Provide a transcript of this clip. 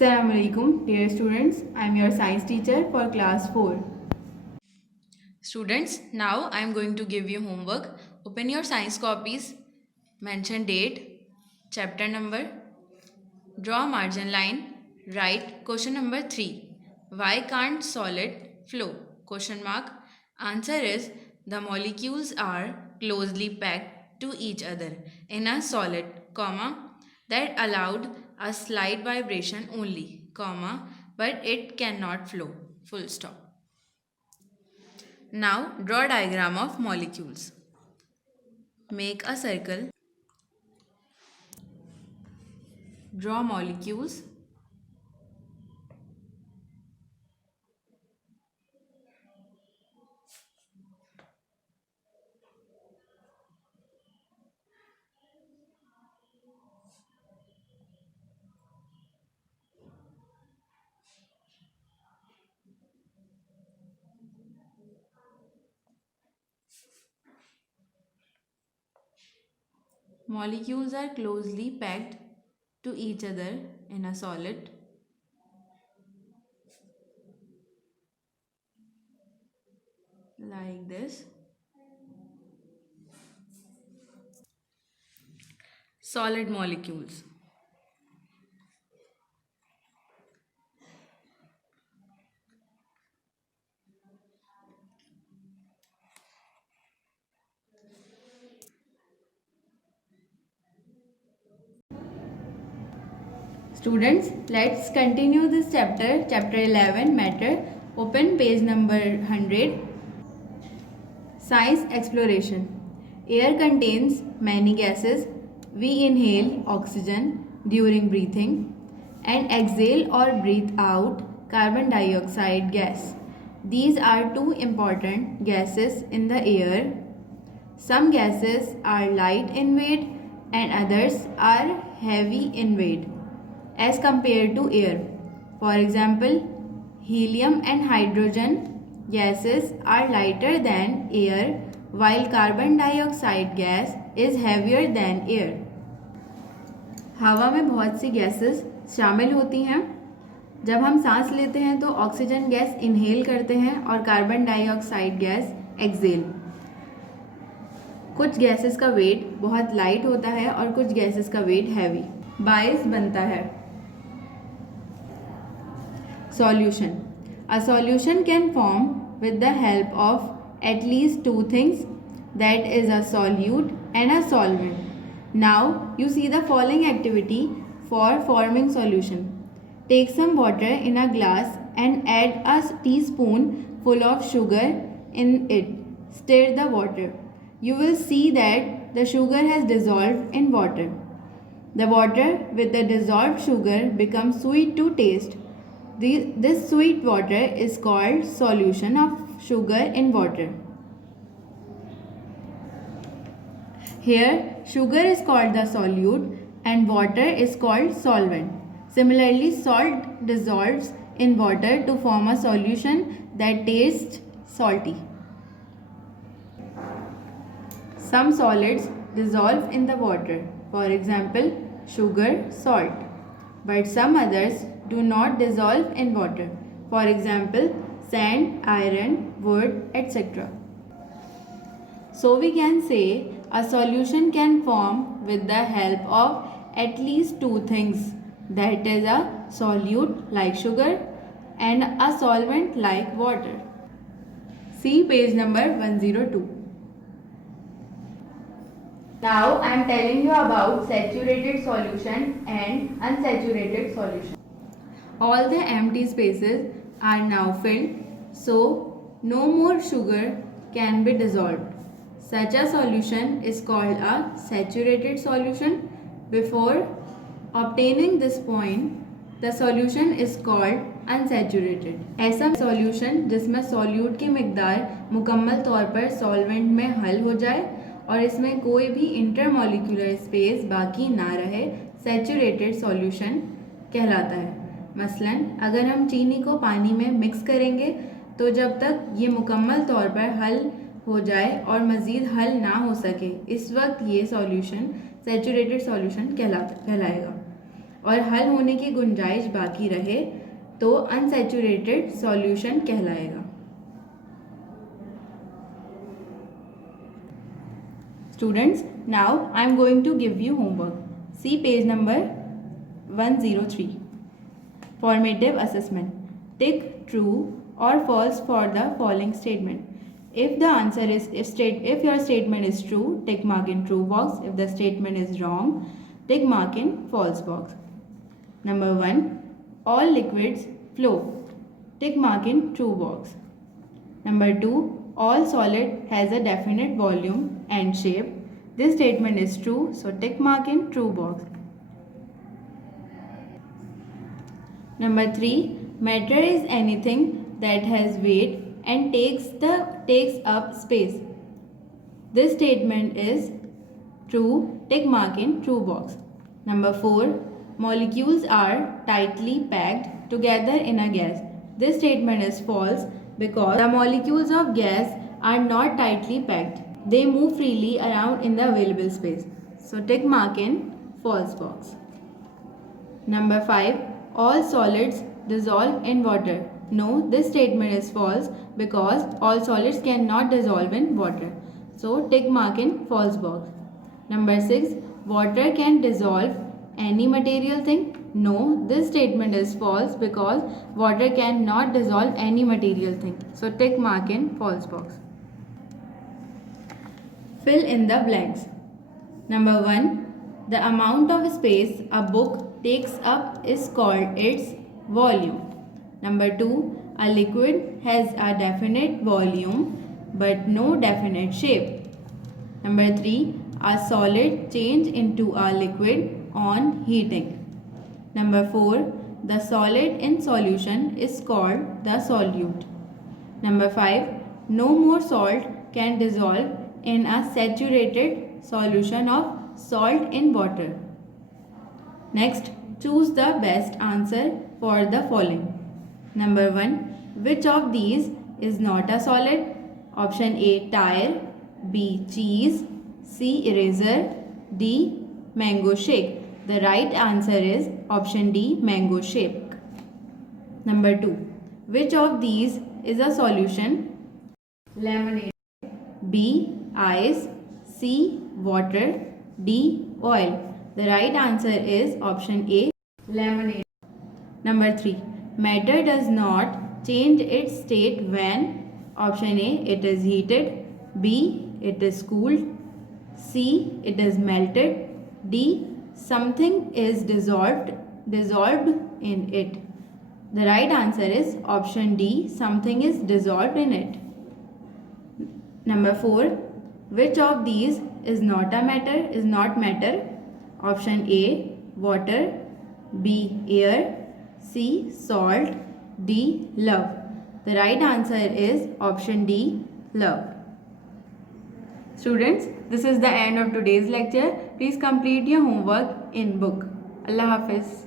Assalamu alaikum, dear students. I am your science teacher for class 4. Students, now I am going to give you homework. Open your science copies, mention date, chapter number, draw margin line, write question number 3. Why can't solid flow? Question mark. Answer is the molecules are closely packed to each other in a solid, comma, that allowed a slight vibration only, comma, but it cannot flow. Full stop. Now draw diagram of molecules. Make a circle. Draw molecules. Molecules are closely packed to each other in a solid. Like this. Solid molecules. Students, let's continue this chapter, chapter 11, matter. Open page number 100. Science exploration. Air contains many gases. We inhale oxygen during breathing and exhale or breathe out carbon dioxide gas. These are two important gases in the air. Some gases are light in weight and others are heavy in weight as compared to air. For example, helium and hydrogen gases are lighter than air while carbon dioxide gas is heavier than air. हवा में बहुत सी gases शामिल होती हैं. जब हम सांस लेते हैं तो ऑक्सीजन गैस इनहेल करते हैं और कार्बन डाइऑक्साइड गैस एक्सहेल. कुछ गैसेस का वेट बहुत लाइट होता है और कुछ गैसेस का वेट हैवी. बायस बनता है. Solution. A solution can form with the help of at least two things, that is a solute and a solvent. Now you see the following activity for forming solution. Take some water in a glass and add a teaspoon full of sugar in it. Stir the water. You will see that the sugar has dissolved in water. The water with the dissolved sugar becomes sweet to taste. This sweet water is called solution of sugar in water. Here, sugar is called the solute and water is called solvent. Similarly, salt dissolves in water to form a solution that tastes salty. Some solids dissolve in the water, for example, sugar, salt, but some others do not dissolve in water, for example, sand, iron, wood, etc. So we can say a solution can form with the help of at least two things, that is a solute like sugar and a solvent like water. See page number 102. Now I am telling you about saturated solution and unsaturated solution. All the empty spaces are now filled, so no more sugar can be dissolved. Such a solution is called a saturated solution. Before obtaining this point, the solution is called unsaturated. ऐसा solution जिसमें solute की मिकदार मुकम्मल तौर पर solvent में हल हो जाए और इसमें कोई भी इंटरमोलिकुलर स्पेस बाकी ना रहे, सैचुरेटेड सॉल्यूशन कहलाता है. मसलन अगर हम चीनी को पानी में मिक्स करेंगे तो जब तक ये मुकम्मल तौर पर हल हो जाए और मज़ीद हल ना हो सके, इस वक्त ये सॉल्यूशन सैचुरेटेड सॉल्यूशन कहलाएगा. और हल होने की गुंजाइश बाकी रहे तो अनसैचुरेटेड सॉल्यूशन कहलाएगा। Students, now I am going to give you homework. See page number 103. Formative assessment. Tick true or false for the following statement. If the answer is if your statement is true, tick mark in true box. If the statement is wrong, tick mark in false box. Number 1. All liquids flow. Tick mark in true box. Number 2. All solid has a definite volume and shape. This statement is true, so tick mark in true box. Number 3. Matter is anything that has weight and takes up space. This statement is true, tick mark in true box. Number 4. Molecules are tightly packed together in a gas. This statement is false because the molecules of gas are not tightly packed. They move freely around in the available space. So tick mark in false box. Number 5. All solids dissolve in water. No, this statement is false because all solids cannot dissolve in water. So tick mark in false box. Number 6. Water can dissolve any material thing. No, this statement is false because water cannot dissolve any material thing. So tick mark in false box. Fill in the blanks. Number 1. The amount of space a book takes up is called its volume. Number 2. A liquid has a definite volume but no definite shape. Number 3. A solid changes into a liquid on heating. Number 4. The solid in solution is called the solute. Number 5. No more salt can dissolve in a saturated solution of salt in water. Next, choose the best answer for the following. Number 1. Which of these is not a solid? Option A. Tire, B. Cheese, C. Eraser, D. Mango shake. The right answer is option D. Mango shake. Number 2. Which of these is a solution? Lemonade, B. Ice, C. Water, D. Oil. The right answer is option A. Lemonade. Number 3. Matter does not change its state when option A. It is heated, B. It is cooled, C. It is melted, D. Something is dissolved in it. The right answer is option D. Something is dissolved in it. Number 4. Which of these is not matter? Option A. Water, B. Air, C. Salt, D. Love. The right answer is option D. Love. Students, this is the end of today's lecture. Please complete your homework in book. Allah Hafiz.